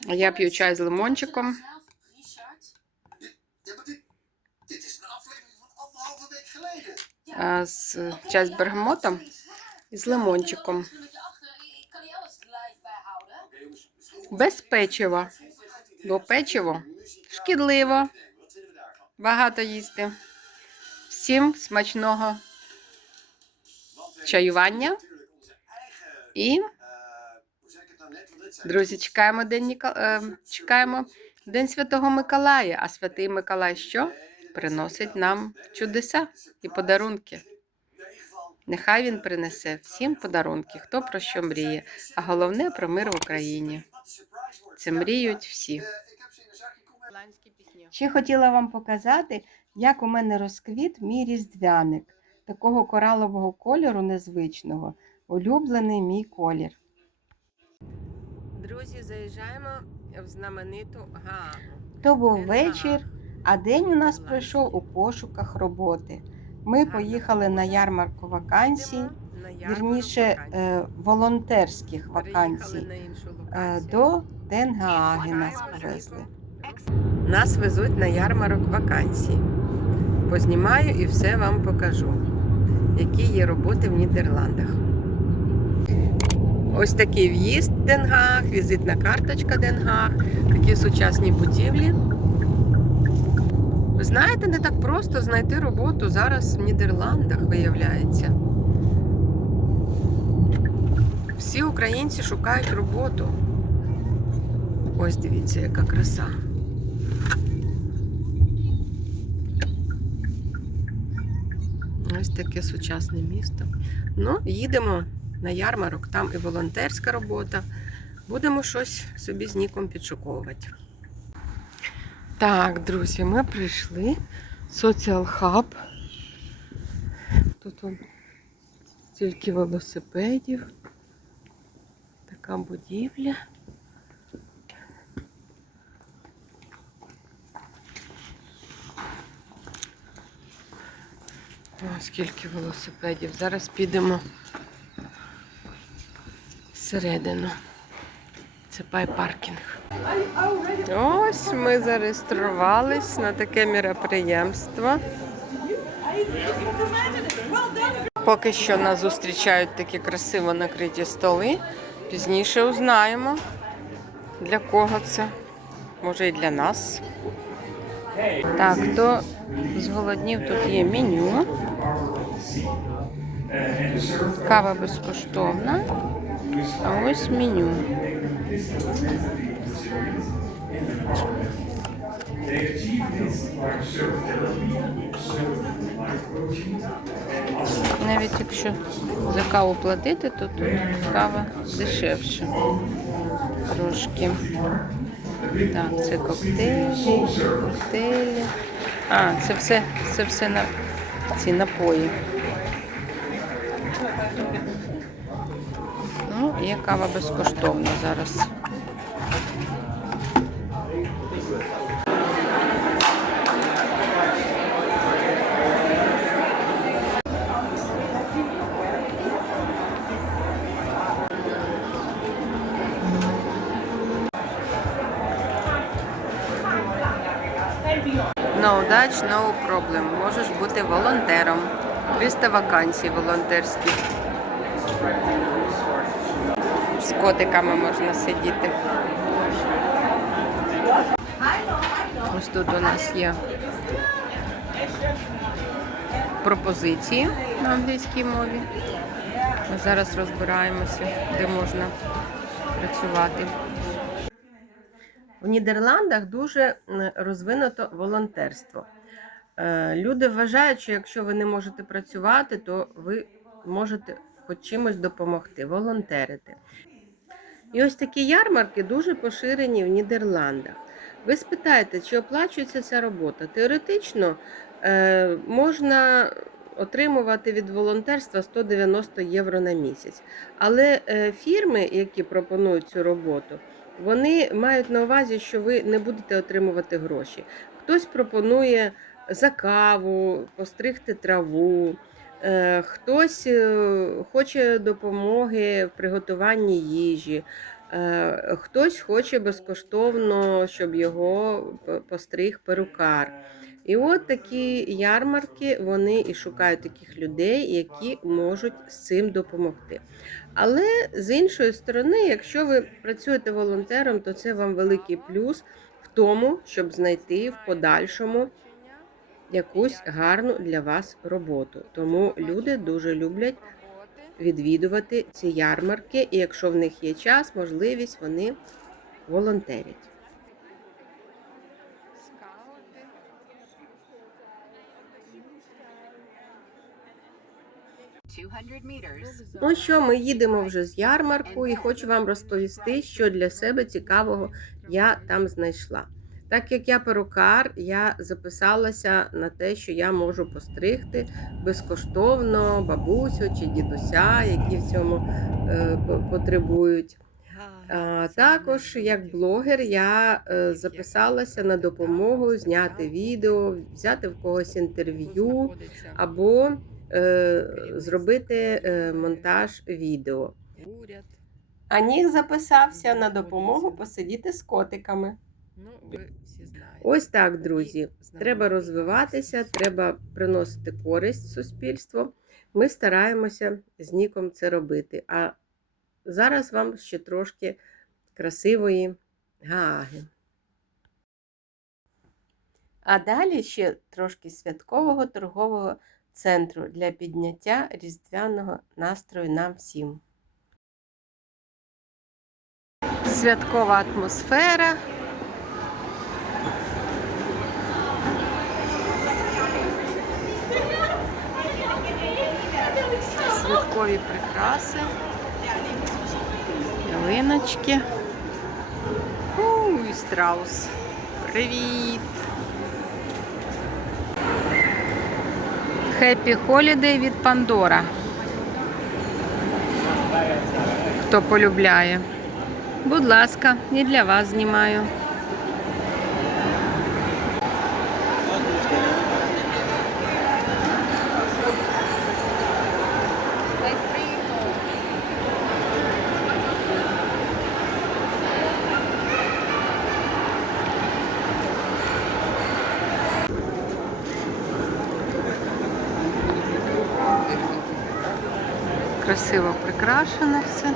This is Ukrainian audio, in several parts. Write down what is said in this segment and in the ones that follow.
Я п'ю чай з лимончиком. З чай з бергамотом і з лимончиком. Без печива. Бо печиво шкідливо. Багато їсти. Всім смачного чаювання. І, друзі, чекаємо День, Ніка... е, чекаємо День Святого Миколая. А Святий Миколай що? Приносить нам чудеса і подарунки. Нехай він принесе всім подарунки, хто про що мріє, а головне про мир в Україні. Це мріють всі. Ще хотіла вам показати, як у мене розквіт мій різдвяник, такого коралового кольору незвичного, улюблений мій колір. Друзі, заїжджаємо в знамениту Гаагу. То був вечір, а день у нас пройшов у пошуках роботи. Ми поїхали на ярмарку вакансій, вірніше е, волонтерських вакансій. Е, До Денгааги нас повезли. Нас везуть на ярмарок вакансій. Познімаю і все вам покажу, які є роботи в Нідерландах. Ось такий в'їзд в Денгааг, візитна карточка Денгааг, такі сучасні будівлі. Ви знаєте, не так просто знайти роботу зараз в Нідерландах, виявляється. Всі українці шукають роботу. Ось дивіться, яка краса. Ось таке сучасне місто. Ну, їдемо на ярмарок, там і волонтерська робота. Будемо щось собі з ніком підшуковувати. Так, друзі, ми прийшли. Соціал хаб. Тут он стільки велосипедів. Така будівля. О, скільки велосипедів. Зараз підемо всередину. Це пайпаркінг. Ось ми зареєструвались на таке міроприємство. Поки що нас зустрічають такі красиво накриті столи. Пізніше узнаємо, для кого це. Може і для нас. Так, хто зголоднів, тут є меню. Кава безкоштовна. А ось меню. Навіть якщо за каву платити, то тут кава дешевше. Трошки. Так, це коктейлі, коктейлі. А, це все, це все на ці напої. Ну, є кава безкоштовна зараз. No Dutch, no problem. Можеш бути волонтером. 300 вакансій волонтерських. З котиками можна сидіти. Ось тут у нас є пропозиції на англійській мові. Ми зараз розбираємося, де можна працювати. В Нідерландах дуже розвинуто волонтерство. Е, Люди вважають, що якщо ви не можете працювати, то ви можете хоч чимось допомогти, волонтерити. І ось такі ярмарки дуже поширені в Нідерландах. Ви спитаєте, чи оплачується ця робота? Теоретично е, можна отримувати від волонтерства 190 євро на місяць. Але е, фірми, які пропонують цю роботу, вони мають на увазі, що ви не будете отримувати гроші. Хтось пропонує за каву, постригти траву, хтось е, хоче допомоги в приготуванні їжі, Е, Хтось хоче безкоштовно, щоб його постриг перукар. І от такі ярмарки вони і шукають таких людей, які можуть з цим допомогти. Але з іншої сторони, якщо ви працюєте волонтером, то це вам великий плюс в тому, щоб знайти в подальшому якусь гарну для вас роботу. Тому люди дуже люблять відвідувати ці ярмарки, і якщо в них є час, можливість, вони волонтерять. Ну що, ми їдемо вже з ярмарку, і хочу вам розповісти, що для себе цікавого я там знайшла. Так як я перукар, я записалася на те, що я можу постригти безкоштовно бабусю чи дідуся, які в цьому е, потребують. А, також як блогер я е, записалася на допомогу зняти відео, взяти в когось інтерв'ю або е, зробити е, монтаж відео. уряд. А записався на допомогу посидіти з котиками. Ну, ви всі знаєте. Ось так, друзі. Треба розвиватися, треба приносити користь суспільству. Ми стараємося з Ніком це робити. А зараз вам ще трошки красивої гаги. А далі ще трошки святкового торгового центру для підняття різдвяного настрою нам всім. Святкова атмосфера. Святкові прикраси. Ялиночки. Уй, страус. Привіт! Happy Holiday від Пандора. Хто полюбляє. Будь ласка, і для вас знімаю. Красиво прикрашено все.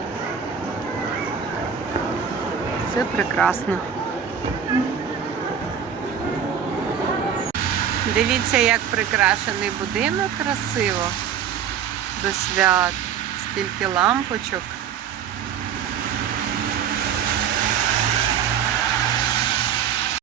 Це прекрасно. Дивіться, як прикрашений будинок красиво до свят. Скільки лампочок.